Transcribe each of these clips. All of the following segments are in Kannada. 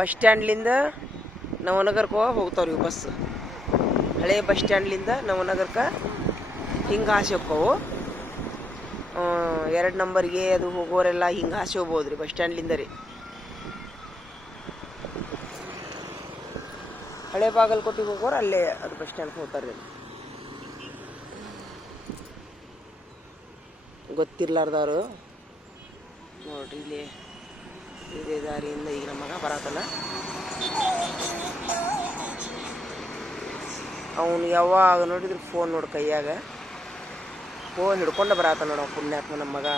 ಬಸ್ ಸ್ಟ್ಯಾಂಡ್ಲಿಂದ ನವನಗರಕ್ಕೆ ಹೋಗ್ತಾವ್ರಿ ಬಸ್. ಹಳೆ ಬಸ್ ಸ್ಟ್ಯಾಂಡ್ಲಿಂದ ನವನಗರಕ್ಕೆ ಹಿಂಗೆ ಹಾಸಿ ಹೋಕ್ಕವು. 2 ನಂಬರ್ಗೆ ಅದು ಹೋಗೋರೆಲ್ಲ ಹಿಂಗೆ ಹಾಸಿ ಹೋಗ್ಬೋದ್ರಿ ಬಸ್ ಸ್ಟ್ಯಾಂಡ್ಲಿಂದ ರೀ. ಹಳೆ ಬಾಗಲಕೋಟೆಗೆ ಹೋಗೋರು ಅಲ್ಲೇ ಅದು ಬಸ್ ಸ್ಟ್ಯಾಂಡ್ಗೆ ಹೋಗ್ತಾರೆ. ಗೊತ್ತಿರ್ಲಾರ್ದವ್ರು ನೋಡ್ರಿ ಇಲ್ಲಿ ಇದೇ ದಾರಿಯಿಂದ ಈಗ ನಮ್ಮ ಮಗ ಬರತ್ತಲ್ಲ, ಅವನು ಯಾವಾಗ ನೋಡಿದ್ರೆ ಫೋನ್ ನೋಡಿ ಕೈಯಾಗ ಫೋನ್ ಹಿಡ್ಕೊಂಡು ಬರತ್ತ ನೋಡ ಪುಣ್ಯಾತ್ಮ ನಮ್ಮ ಮಗ.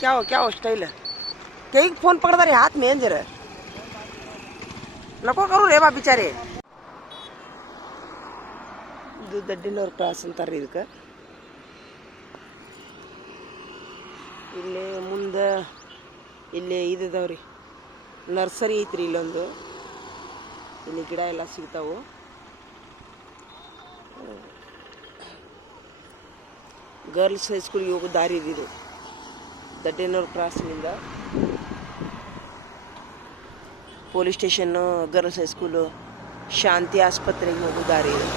क्या स्टाइल कई फोन पकड़दारे हाथ में जरा नको करू रे बा बिचारे. ಇದು ದಡ್ಡಿನವ್ರ ಕ್ಲಾಸ್ ಅಂತಾರ್ರಿ ಇದಕ್ಕೆ. ಇಲ್ಲಿ ಮುಂದೆ ಇಲ್ಲಿ ಇದಾವ್ರಿ ನರ್ಸರಿ ಐತ್ರಿ ಇಲ್ಲೊಂದು. ಇಲ್ಲಿ ಗಿಡ ಎಲ್ಲ ಸಿಗ್ತಾವು. ಗರ್ಲ್ಸ್ ಹೈಸ್ಕೂಲ್ಗೆ ಹೋಗೋ ದಾರಿ ಇದು ದಡ್ಡೇನೂರು ಕ್ರಾಸ್ನಿಂದ. ಪೊಲೀಸ್ ಸ್ಟೇಷನ್ನು, ಗರ್ಲ್ಸ್ ಹೈಸ್ಕೂಲು, ಶಾಂತಿ ಆಸ್ಪತ್ರೆಗೆ ಹೋಗೋ ದಾರಿ ಇದು.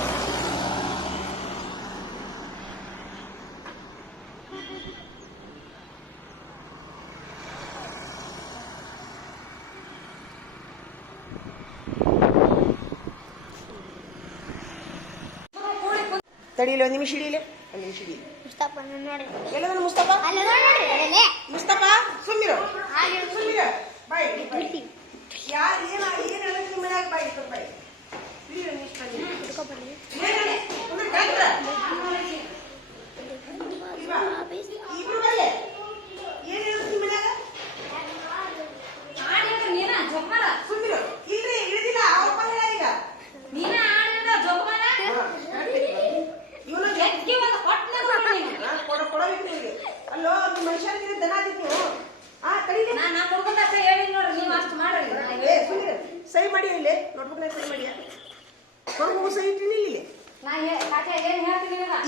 ತಡಿಲಿ ಒಂದು ನಿಮಿಷ ಹಿಡೀಲಿ, ಒಂದು ನಿಮಿಷ ಹಿಡೀಲಿ. ಎಲ್ಲದನ್ನು ಮುಸ್ತಫಾ ಸುಮ್ಮಿರೋ ಬಾಯ್ ಯಾರು ಏನು ನಿಮ್ಮ ಮನ್ಯಾಗ ಬಾಯ್ ಬಾಯ್ ಇಬ್ರು ಬರಲೆ ಏನು ನಿಮ್ಮ ಮನ್ಯಾಗ ಸುಮ್ಮಿರೋ ಇಲ್ರಿ ಇಳಿದಿಲ್ಲ ಅವ್ರಪ್ಪ ಹೇಳ ಈಗ ಅಲ್ಲೋ ನಿಮ್ಮ ಮನುಷ್ಯರಿಗೆ ದನ ಆದಿತ್ತು. ಸಹಿ ಮಾಡಿ ಇಲ್ಲಿ ನೋಡ್ಬೇಕು, ಸಹಿ ಮಾಡಿ ಹೊರಗೆ ಸಹಿ ಇಟ್ಟಿನಿ ಇಲ್ಲಿ.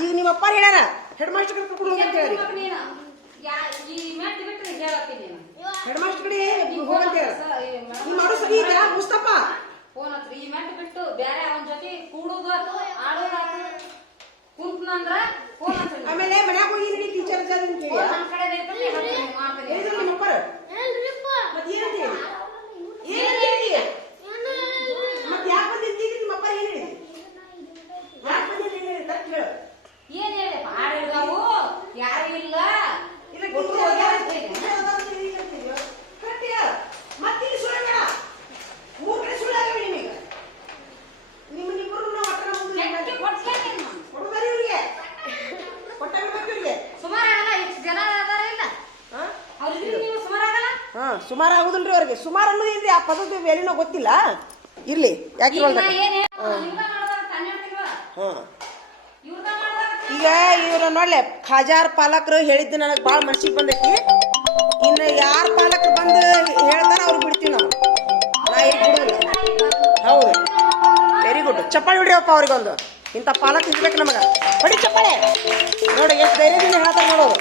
ಈಗ ನಿಮ್ಮ ಅಪ್ಪ ಹೇಳ್ಯಾರ ಹೆಡ್ ಮಾಸ್ಟರ್ ಕರ್ಕೊಂಡು ಹೋಗಂತ ಹೇಳಿ. ಹೆಡ್ ಮಾಸ್ಟರ್ ಕಡೆ ಹೋಗಂತ ಹೇಳಿ. ನೀವು ಮಾಡೋ ಸರಿ ಇಲ್ಲ ಮುಸ್ತಫ. ಆಮೇಲೆ ಮನ್ಯಾಗ ಹೋಗಿ ನಡಿ ಟೀಚರ್ ಸುಮಾರು ಆಗುದಿಲ್ರಿ ಅವ್ರಿಗೆ. ಸುಮಾರು ಅನ್ನೋದೇನ್ರಿ ಆ ಪದದ ಬೇರೆನೋ ಗೊತ್ತಿಲ್ಲ. ಇರ್ಲಿ ಯಾಕೆ ಈಗ ಇವ್ರು ನೋಡ್ಲೆ ಖಾಜಾರ್ ಪಾಲಕರು ಹೇಳಿದ್ದು ನನಗೆ ಭಾಳ ಮನ್ಸಿಗೆ ಬಂದೈತಿ. ಇನ್ನು ಯಾರು ಪಾಲಕರು ಬಂದು ಹೇಳ್ತಾರ ಅವ್ರು ಬಿಡ್ತೀವಿ ನಾವು, ನಾ ಈಗ ಬಿಡುದಿಲ್ಲ. ಹೌದು, ವೆರಿ ಗುಡ್. ಚಪ್ಪಾಳಿ ಹೊಡಿಯಪ್ಪ ಅವ್ರಿಗೊಂದು. ಇಂಥ ಪಾಲಕ ಇರ್ಬೇಕು ನಮಗ. ಹೊಡಿ ಚಪ್ಪಾಳೆ. ನೋಡಿ ಎಷ್ಟು ಧೈರ್ಯದಿಂದ ಹೇಳ್ತಾರೆ ನೋಡೋರು.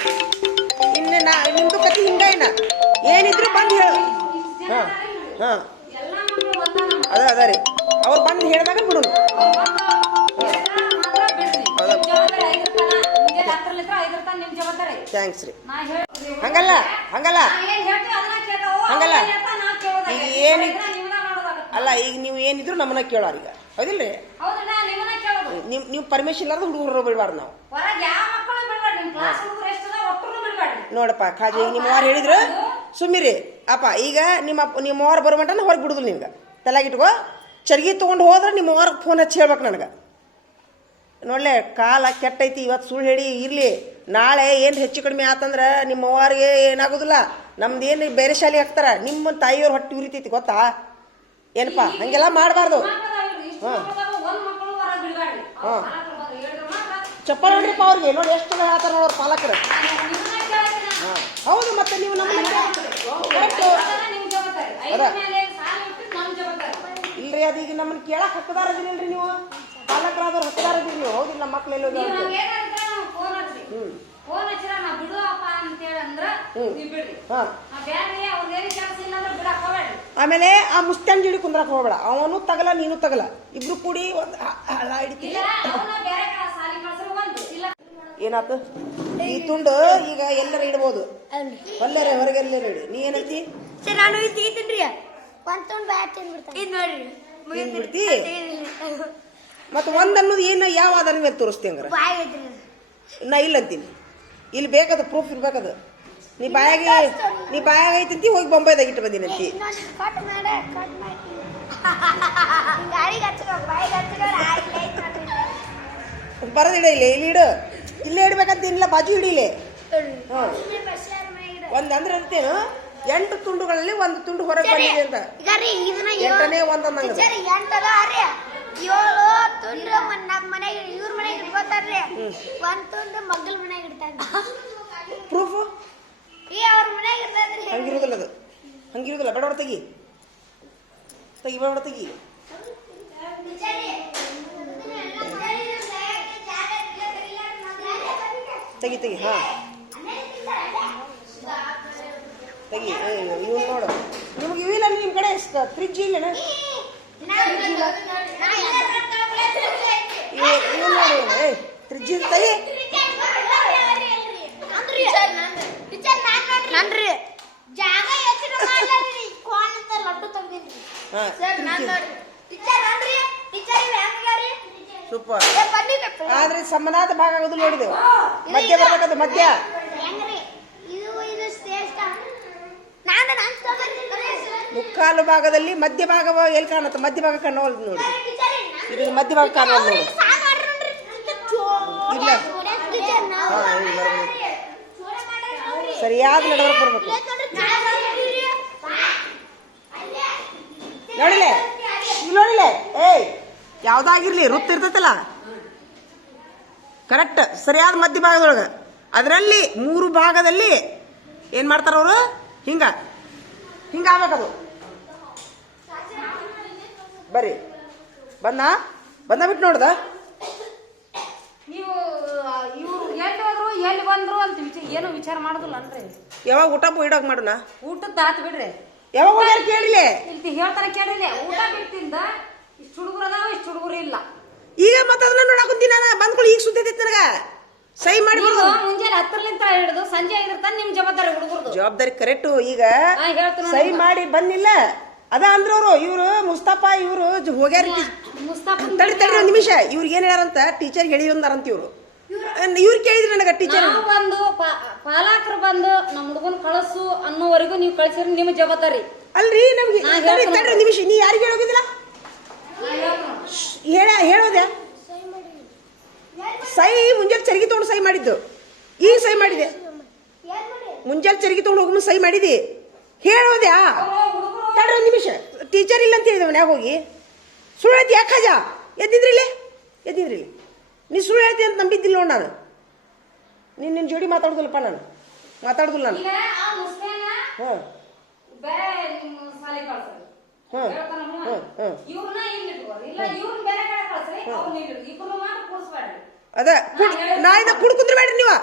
ಇನ್ನು ನಿಮ್ದು ಕತಿ ಹಿಂಗ ಏನಿದ್ರು ಬಂದು ಹೇಳು. ಅದ ರೀ ಅವ್ರು ಬಂದು ಹೇಳಿದಾಗ ಬಿಡೋಣ. ಥ್ಯಾಂಕ್ಸ್ ರೀ. ಹಂಗಲ್ಲ ಹಂಗಲ್ಲ ಹಂಗಲ್ಲ ಈಗ ಅಲ್ಲ, ಈಗ ನೀವು ಏನಿದ್ರು ನಮ್ಮನ್ನ ಕೇಳೋರು ಈಗ, ಹೌದಿಲ್ರಿ? ನೀವು ಪರ್ಮಿಷನ್ ಇಲ್ಲಾರ್ದು ಹುಡುಗರು ಬಿಡ್ಬಾರ್ದು ನಾವು. ನೋಡಪ್ಪ ಖಾಜಿ, ಈಗ ನಿಮ್ಮವ್ರು ಹೇಳಿದ್ರು ಸುಮ್ಮಿರಿ ಅಪ್ಪ. ಈಗ ನಿಮ್ಮವ್ರು ಬರುಮಂಟ ಹೊರಗೆ ಬಿಡುದಿಲ್ಲ. ನಿಮ್ಗೆ ತಲೆಗಿಟ್ಕೋ. ಚರ್ಗಿ ತೊಗೊಂಡು ಹೋದ್ರೆ ನಿಮ್ಮವ್ರ ಫೋನ್ ಹಚ್ಚಿ ಹೇಳ್ಬೇಕು ನನಗೆ. ನೋಡ್ಲೆ ಕಾಲ ಕೆಟ್ಟೈತಿ, ಇವತ್ತು ಸುಳ್ಳು ಹೇಳಿ ಇರಲಿ. ನಾಳೆ ಏನು ಹೆಚ್ಚು ಕಡಿಮೆ ಆತಂದ್ರೆ ನಿಮ್ಮವ್ರಿಗೆ ಏನಾಗೋದಿಲ್ಲ. ನಮ್ದು ಏನು ಬೇರೆ ಶಾಲೆ ಹಾಕ್ತಾರ, ನಿಮ್ಮ ತಾಯಿಯವ್ರ ಹೊಟ್ಟೆ ಉರಿತೈತಿ ಗೊತ್ತಾ? ಏನಪ್ಪ ಹಂಗೆಲ್ಲ ಮಾಡಬಾರ್ದು. ಚಪ್ಪಲ್ ನೋಡ್ರಿಪ್ಪ ಅವ್ರಿಗೆ. ನೋಡಿ ಎಷ್ಟು ಹೇಳ್ತಾರ ನೋಡ್ರ ಪಾಲಕರು. ಹೌದು, ಮತ್ತೆ ನೀವು ನಮ್ಮ ಇಲ್ರಿ ಅದೀಗ ನಮ್ಮನ್ನ ಕೇಳಕ್ ಹಕ್ಕದಾರದಿಲ್ರಿ ನೀವು. ಪಾಲಕರಾದವ್ರು ಹಕ್ಕದಾರದಿರಿ ನೀವು, ಹೌದಿಲ್ಲ? ಮಕ್ಳೆಲ್ಲ ಫೋನ್ ಹಚ್ಚಿರ ನಾ ಬಿಡುವಪ್ಪ ಅಂತ ಹೇಳಿ ಅಂದ್ರ ನೀವ್ ಬಿಡ್ರಿ ಬ್ಯಾಡ್ರಿ ಅವ್ರದೇನು ಕೆಲಸ ಇಲ್ಲ ಅಂದ್ರೆ ಬಿಡಕ್ ಹೋಗ್ಬೇಡ್ರಿ. ಆಮೇಲೆ ಆ ಮುಸ್ತಾನ್ ಜಿಡಿ ಕುಂದ್ರಕ್ ಹೋಗ್ಬೇಡ, ಅವನು ತಗಲ ನೀನು ತಗಲ, ಇಬ್ರು ಕೂಡಿ ಒಂದ್ ಹಳ ಹಿಡಿತೀವಿ. ಏನಾತ ಈ ತುಂಡು ಈಗ ಎಲ್ಲರ ಇಡ್ಬೋದು, ಒಲ್ಲರೆ ಹೊರಗೆ ಎಲ್ಲರ ಇಡಿ. ನೀ ಏನಂತಿ? ನಾನು ಇದ್ದೀನ್ರಿ ಒಂದ್ ತುಂಡು ಬ್ಯಾಟ್ ತಿನ್ಬಿಡ್ತಿ. ಮತ್ತ ಒಂದ್ ಅನ್ನೋದು ಏನು ಯಾವ ಅದನ್ನ ಮೇಲೆ ತೋರಿಸ್ತಿ ಹಂಗಾರ? ನಾ ಇಲ್ಲ ಅಂತೀನಿ, ಇಲ್ಲಿ ಬೇಕದ ಪ್ರೂಫ್ ಇರ್ಬೇಕದ. ನೀ ಬಾಯಾಗ ಐತಂತಿ ಹೋಗಿ ಬೊಂಬೈದಾಗ ಇಟ್ಟು ಬಂದಿನಂತಿ. ಬರದಿಡ ಇಲ್ಲಿ ಇಡು, ಇಲ್ಲೇ ಇಡ್ಬೇಕಂತ ಇಲ್ಲ, ಬಾಜು ಹಿಡಿಲೆ. ಒಂದ್ ಅಂದ್ರೆ ಇರ್ತೇನು 8 ತುಂಡುಗಳಲ್ಲಿ 1 ತುಂಡು ಹೊರಗೆ ಬಂದಿದೆ ಅಂತ. 8ನೇ ಒಂದೊಂದಂಗ 7 ತುಂಡು ನಮ್ಮ ಮನೆಗೆ ಇವ್ರ ಮನೆಗೆ ಇಟ್ಕೋತಾರ್ರಿ, 1 ತುಂಡು ಮಗ್ಳ ಮನೆಗೆ ಇಡ್ತಾರ. ಪ್ರೂಫ್ ಅವ್ರ ಮನೆಗೆ ಇರ್ತದ್ರಿ. ಹಂಗಿರುದಿಲ್ಲ ಅದು, ಹಂಗಿರುದಿಲ್ಲ. ಬೇಡ ತೆಗಿ ತೆಗಿ, ಬೇಡ ತೆಗಿ. ತೆಗಿ ತೆಗಿ, ಹಾ ತೆಗಿ. ಇವ್ ನೋಡು, ನಿಮ್ಗೆ ಇವಿಲ್ಲ ನಿಮ್ ಕಡೆ ಫ್ರಿಜ್ ಇಲ್ಲ? ಇವ್ ನೋಡಿ, ಫ್ರಿಜ್ ತೆಗಿ. ನನ್ರಿ ಜಾಗ ಹೆಚ್ಚಿನ ಮಾಡ್ಲಾರಿ ಕೋನ್ ಅಂತ ಲಡ್ಡು ತಂದಿದ್ರಿ ಸರ್. ನಾನು ಟೀಚರ್ ನನ್ರಿ ಟೀಚರ್ ಇವ ಹೆಂಗಾರಿ ಸೂಪರ್. ಆದ್ರೆ ಸಮನಾದ ಭಾಗ ಆಗೋದು ನೋಡಿದೆವು, ಮಧ್ಯ ಬರ್ಬೇಕದು, ಮಧ್ಯ ಹೆಂಗ್ರಿ ಇದು ಇದು ಶ್ರೇಷ್ಠ. ನಾನು ಮುಕ್ಕಾಲು ಭಾಗದಲ್ಲಿ ಮಧ್ಯ ಭಾಗ ಎಲ್ಲಿ ಕಾಣುತ್ತೆ? ಮಧ್ಯ ಭಾಗ ಕಾಣೋಲ್ದು ನೋಡಿ, ಇದು ಮಧ್ಯ ಭಾಗ ಕಾಣೋದು ನೋಡಿ. ಇಲ್ಲ ಸರಿಯಾದ ನಡವರ್ಕ್ ಬರ್ಬೇಕು. ನೋಡಿಲೆ ನೋಡಿಲೆ, ಯಾವ್ದಾಗಿರ್ಲಿ ವೃತ್ತ ಇರ್ತೈತಲ್ಲ ಕರೆಕ್ಟ್ ಸರಿಯಾದ ಮಧ್ಯ ಭಾಗದೊಳಗೆ, ಅದರಲ್ಲಿ 3 ಭಾಗದಲ್ಲಿ ಏನ್ ಮಾಡ್ತಾರ ಅವರು? ಹಿಂಗ ಆಗ್ಬೇಕದು. ಬರ್ರಿ ಬಂದ ಬಿಟ್ಟು ನೋಡ್ದ. ನೀವು ಇವ್ರು ಎಲ್ಲಿ ಹೋದ್ರು ಎಲ್ಲಿ ಬಂದ್ರು ಅಂತ ಏನು ವಿಚಾರ ಮಾಡುದಿಲ್ಲ ಅನ್ರಿ. ಯಾವಾಗ ಊಟ ಇಡಾಕ ಮಾಡೋಣ? ಊಟದ ಆತ್ ಬಿಡ್ರಿ, ಯಾವಾಗ ಕೇಳಿಲ್ಲ ಇಲ್ಲಿ ಹೇಳ್ತಾರ ಕೇಳಿಲ್ಲ. ಊಟ ಬಿಟ್ಟಿಂದ ಇಷ್ಟು ಹುಡುಗರು ಅದಾವ, ಇಷ್ಟು ಹುಡುಗರು ಇಲ್ಲ. ಈಗ ಮತ್ತೆ ಅದನ್ನ ನೋಡಕ್ ಕುಂತೀನಿ ನಾನು. ಬಂದ್ಗಳು ಈಗ ಸುದ್ದಿ ಐತಿ ನನಗ. ಸಹಿ ಮಾಡಿ ಮುಂಜಾನೆ 10ರಿಂದ ಹಿಡಿದು ಸಂಜೆ 5 ತನ ನಿಮ್ ಜವಾಬ್ದಾರಿ ಹುಡುಗರು ಜವಾಬ್ದಾರಿ ಕರೆಕ್ಟ್. ಈಗ ಸಹಿ ಮಾಡಿ ಬಂದಿಲ್ಲ ಅದ ಅಂದ್ರವ್ರು. ಇವ್ರು ಮುಸ್ತಫಾ ಇವ್ರು ಹೋಗ್ಯಾರ. ತಡಿ ಒಂದ್ ನಿಮಿಷ, ಇವ್ರಿಗೆ ಏನ್ ಹೇಳ್ಯಾರಂತ ಟೀಚರ್ ಹೇಳಿ ಅಂದಾರಂತ. ಇವ್ರು ಕೇಳಿದ್ರಿ ನನಗ ಟೀಚರ್ ಬಂದು ಪಾಲಕರು ಬಂದು ನಮ್ಮ ಹುಡುಗನ್ ಕಳಸು ಅನ್ನೋವರೆಗೂ ನೀವು ಕಳ್ಸಿರಿ ನಿಮ್ ಜವಾಬ್ದಾರಿ ಅಲ್ರಿ. ನಮ್ಗೆ ತಡ್ರಿ ನಿಮಿಷ, ನೀ ಯಾರಿಗೆ ಹೇಳೋಗಿದಿಲ್ಲ ಹೇಳೋದ್ಯಾ? ಸಹಿ ಮುಂಜಾನೆ ಚರಿಗೆ ತಗೊಂಡು ಸಹಿ ಮಾಡಿದ್ದು, ಈಗ ಸಹಿ ಮಾಡಿದೆ. ಮುಂಜಾನೆ ಚರಿಗೆ ತಗೊಂಡು ಹೋಗ ಸಹಿ ಮಾಡಿದಿ, ಹೇಳೋದ್ಯಾ? ತಡ್ರಿ ಒಂದ್ ನಿಮಿಷ, ಟೀಚರ್ ಇಲ್ಲ ಅಂತ ಹೇಳಿದ ಮನ್ಯಾಗ ಹೋಗಿ ಸುಳ್ಳು ಹೇಳ್ತಿ. ಯಾಕೆ ಖಜಾ ಎದ್ದಿದ್ರಿ ನೀ ಸುಳ್ಳು ಹೇಳ್ತಿ ಅಂತ ನಂಬಿದ್ದಿಲ್ಲ ನೋಡ್ ನಾನು. ನಿನ್ನ ಜೋಡಿ ಮಾತಾಡುದಿಲ್ಲಪ್ಪ, ನಾನು ಮಾತಾಡುದಿಲ್ಲ ನಾನು. ಅದ ನಾಳಿಂದ ಕುಡ್ಕುಂದ್ರ ಬೇಡ್ರಿ ನೀವು.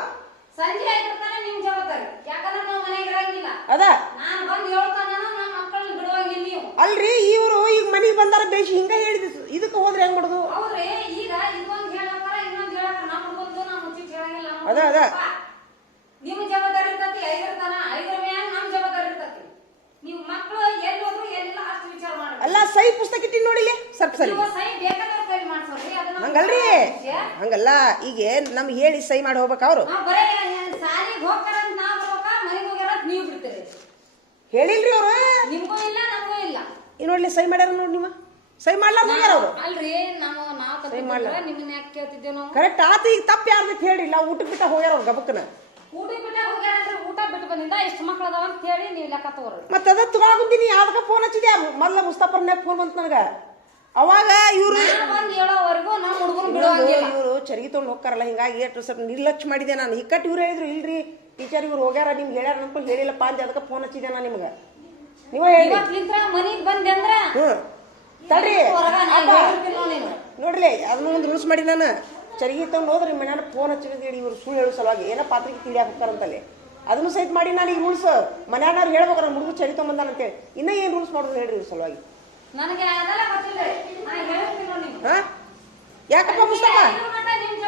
ಸಂಜೆ ಆಗಿರ್ತಾನೆ ನಿಮ್ ಜವಾಬ್ದಾರಿ, ಯಾಕಂದ್ರೆ ನಾವು ಮನೆಗೆ ಇರಂಗಿಲ್ಲ. ಅದ ನಾನು ಬಂದು ಹೇಳ್ತಾನ ನಮ್ಮ ಮಕ್ಕಳನ್ನ ಬಿಡುವಂಗಿಲ್ಲ ನೀವು. ಅಲ್ರಿ ಇವ್ರು ಈಗ ಮನೆಗೆ ಬಂದಾರ ಬೇಸಿ ಹಿಂಗ ಹೇಳಿದ, ಇದಕ್ಕೆ ಹೋದ್ರೆ ಹೆಂಗ್ ಮಾಡುದು? ಹೌದ್ರಿ, ಈಗ ಇದೊಂದು ಹೇಳಕ್ಕಾರ ಇನ್ನೊಂದು ಹೇಳಕ್ಕಾರ, ನಮ್ಮ ಹುಡುಗಂದು ನಾವು ಮುಚ್ಚಿಟ್ಟು ಹೇಳಂಗಿಲ್ಲ. ಅದ ನಿಮ್ ಜವಾಬ್ದಾರಿ ಇರ್ತತಿ, 5 ಮ್ಯಾಲ ನಮ್ ಜವಾಬ್ದಾರಿ ಇರ್ತತಿ. ನೀವು ಮಕ್ಕಳು ಎಲ್ಲಿ ಹೋದ್ರು ಎಲ್ಲ ಅಷ್ಟು ವಿಚಾರ ಮಾಡಿ. ಅಲ್ಲ ಸೈ ಪುಸ್ತಕ ಇಟ್ಟಿ ನೋಡಿಲಿ ಸ್ವಲ್ಪ ಸರಿ. ಸೈ ಬೇಕಾದ್ರೆ ಕೈ ಮಾಡ್ಸೋರಿ, ಹಂಗಲ್ರಿ, ಹಂಗಲ್ಲ. ಈಗ ನಮ್ಗೆ ಹೇಳಿ ಸೈ ಮಾಡಿ ಹೋಗ್ಬೇಕ ಅವ್ರು. ಬರೇ ಸಾಲಿಗೆ ಹೋಗ್ತಾರ ಅಂತ ನಾವ್ ಬರ್ಬೇಕ, ಮನೆಗೆ ಹೋಗ್ಯಾರ ಅಂತ ನೀವು ಬಿಡ್ತೀರಿ. ಹೇಳಿಲ್ರಿ ಅವ್ರು, ನಿಮ್ಗೂ ಇಲ್ಲ ನಮಗೂ ಇಲ್ಲ. ಈ ನೋಡ್ಲಿ ಸೈ ಮಾಡ್ಯಾರ ನೋಡಿ. ನಿಮ್ಮ ಸೈ ಮಾಡ್ಲಾರ ಹೋಗ್ಯಾರ ಅವ್ರು. ಅಲ್ರಿ ನಾವು ನಿಮ್ಮನ್ನ ಯಾಕೆ ಕೇಳ್ತಿದ್ದೇವೆ ನಾವು? ಕರೆಕ್ಟ್ ಆತ. ಈಗ ತಪ್ಪು ಯಾರ್ದಕ್ಕೆ ಹೇಳಿಲ್ಲ, ಊಟಕ್ಕೆ ಬಿಟ್ಟ ಹೋಗ್ಯಾರ ಅವ್ರು ಗಬಕ್ಕನ. ಊಟಕ್ಕೆ ಬಿಟ್ಟ ಹೋಗ್ಯಾರ ಅಂದ್ರೆ ಊಟ ಬಿಟ್ಟು ಬಂದಿಂದ ಎಷ್ಟು ಮಕ್ಳು ಅದಾವ ಅಂತ ಹೇಳಿ ನೀವು ಲೆಕ್ಕ ತಗೋರಿ. ಮತ್ತೆ ಅದ ತಗೊಳಕುಂತೀನಿ, ಯಾವ್ದಕ್ಕ ಫೋನ್ ಹಚ್ಚಿದ್ಯಾ? ಮೊದ್ಲ ಮುಸ್ತಾಫರ್ನ್ಯಾಗ ಫೋನ್ ಬಂತ ನನಗ. ಅವಾಗ ಇವ್ರು ಬಂದು ಹೇಳೋವರೆಗೂ ನಮ್ಮ ಹುಡುಗರು ಬಿಡುವಂಗಿಲ್ಲ. ಇವ್ರು ಚರಿಗೆ ತಗೊಂಡು ಹೋಗ್ತಾರಲ್ಲ, ಹಿಂಗಾಗಿ ಎಷ್ಟು ಸ್ವಲ್ಪ ನಿರ್ಲಕ್ಷ್ಯ ಮಾಡಿದೆ ನಾನು. ಇಕ್ಕಟ್ಟು ಇವ್ರು ಹೇಳಿದ್ರು, ಇಲ್ರಿ ಟೀಚರ್ ಇವ್ರು ಹೋಗ್ಯಾರ, ನಿಮ್ಗೆ ಹೇಳ್ಯಾರ ಅನ್ಕೊಂಡು ಹೇಳಿಲ್ಲಪ್ಪ ಅಂದೆ, ಅದಕ್ಕೆ ಫೋನ್ ಹಚ್ಚಿದೆ ನಾನು ನಿಮ್ಗೆ. ನೀವ ಹೇಳಿ ಮನಿಗ್ ಬಂದೆ ಅಂದ್ರ ತಡ್ರಿ ನೋಡ್ರಿ, ಅದನ್ನ ಒಂದು ರೂಲ್ಸ್ ಮಾಡಿ ನಾನು. ಚರಿಗೆ ತಗೊಂಡು ಹೋದ್ರಿ ಮನ್ಯಾನ ಫೋನ್ ಹಚ್ಚಿದ್ರೆ ಇವ್ರು ಸುಳ್ಳು ಹೇಳೋ ಸಲುವಾಗಿ ಏನೋ ಪಾತ್ರೆಗೆ ತಿಳಿಯಾಕ ಹೋಗ್ತಾರಂತಲ್ಲಿ ಅದನ್ನು ಸಹಿತ ಮಾಡಿ ನಾನು ಈಗ ರೂಲ್ಸ್ ಮನ್ಯಾನವ್ರು ಹೇಳ್ಬೇಕು ನನ್ನ ಹುಡುಗ ಚರಿ ತೊಗೊಂಬಂದಾನಂತೇಳಿ ಇನ್ನೂ ಏನು ರೂಲ್ಸ್ ಮಾಡೋದು ಹೇಳ್ರಿ ಇವ್ರ ಸಲುವಾಗಿ ನನಗೆ ಅದೆಲ್ಲ ಗೊತ್ತಿಲ್ಲ ನಾನು ಹೇಳ್ತೀನಿ ನೋಡಿ ಹಾಂ ಯಾಕಪ್ಪ ಪುಸ್ತಕ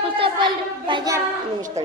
ಪುಸ್ತಕ ನೀವು ಇಷ್ಟ